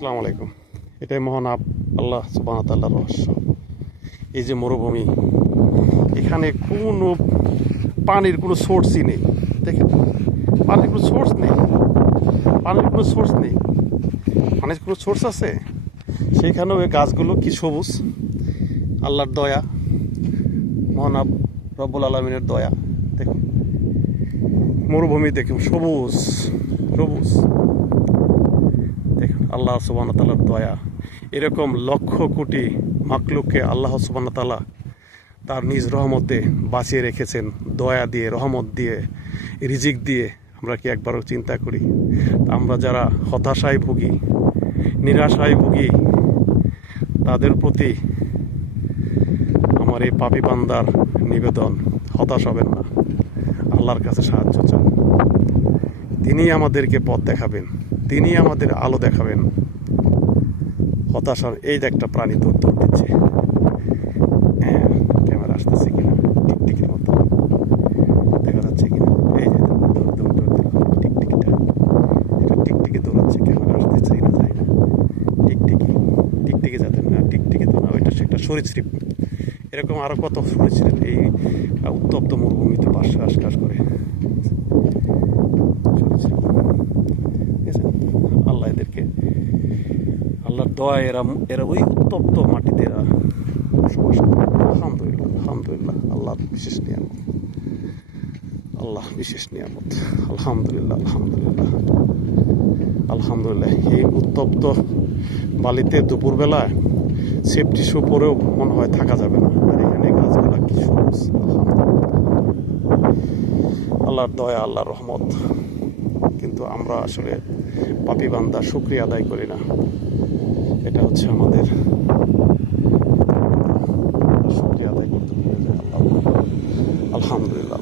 আসসালামু আলাইকুম। এটাই মহান আল্লাহ সুবহানাহু ওয়া তাআলার রহস্য। এই যে মরুভূমি, এখানে কোনো পানির কোনো সোর্সই নেই। দেখেন, পানির কোনো সোর্স নেই। পানির কোনো সোর্স নেই। পানির কোনো সোর্স আছে, সেইখানেও এই গাছগুলো কি সবুজ। আল্লাহর দয়া, মহান রব্বুল আলামিনের দয়া। দেখুন মরুভূমি, দেখুন সবুজ সবুজ। দেখুন আল্লাহ সুবহানাহু ওয়া তাআলার দয়া। এরকম লক্ষ কোটি মাখলুককে আল্লাহ সুবহানাহু ওয়া তাআলা তার নিজ রহমতে বাঁচিয়ে রেখেছেন, দয়া দিয়ে, রহমত দিয়ে, রিজিক দিয়ে। আমরা কি একবারও চিন্তা করি? আমরা যারা হতাশায় ভুগি, নিরাশায় ভুগি, তাদের প্রতি আমার এই পাপী বান্দার নিবেদন, হতাশ হবেন না, আল্লাহর কাছে সাহায্য চান। তিনি আমাদেরকে পথ দেখাবেন, তিনি আমাদের আলো দেখাবেন। হতাশার এই যে একটা প্রাণী দৌড় দিচ্ছে, হ্যাঁ, ক্যামেরা আসতেছে কিনা, টিকটিকির মতো দেখা যাচ্ছে কিনা? এই যে দৌড় টিকটিকিটা, এটা টিকটিকি দৌড়াচ্ছে, ক্যামেরা আসতেছে কিনা যায় না। টিকটিকি যাতে না, টিকটিকি তো না, ওইটা সেটা সরীসৃপ। এরকম আরও কত সরীসৃপ এই উত্তপ্ত মরুভূমিতে বাস করে। আল্লাহ এদেরকে, আল্লাহর দয়া, এরা ওই উত্তপ্ত মাটিতে এরা বসবাস করে। আলহামদুলিল্লাহ, আলহামদুলিল্লাহ, আল্লাহর বিশেষ নিয়ামত, আল্লাহ বিশেষ নিয়ামত। আলহামদুলিল্লাহ, আলহামদুলিল্লাহ, আলহামদুলিল্লাহ। এই উত্তপ্ত বালিতে দুপুরবেলায় সেফটি শু পরেও মনে হয় থাকা যাবে না। আর এখানে গাছগুলা কি সবুজ। আল্লাহর দয়া, আল্লাহর রহমত। কিন্তু আমরা আসলে পাপী বান্দা, শুকরিয়া আদায় করি না। এটা হচ্ছে আমাদের শুকরিয়া আদায় করতে হবে। আলহামদুলিল্লাহ।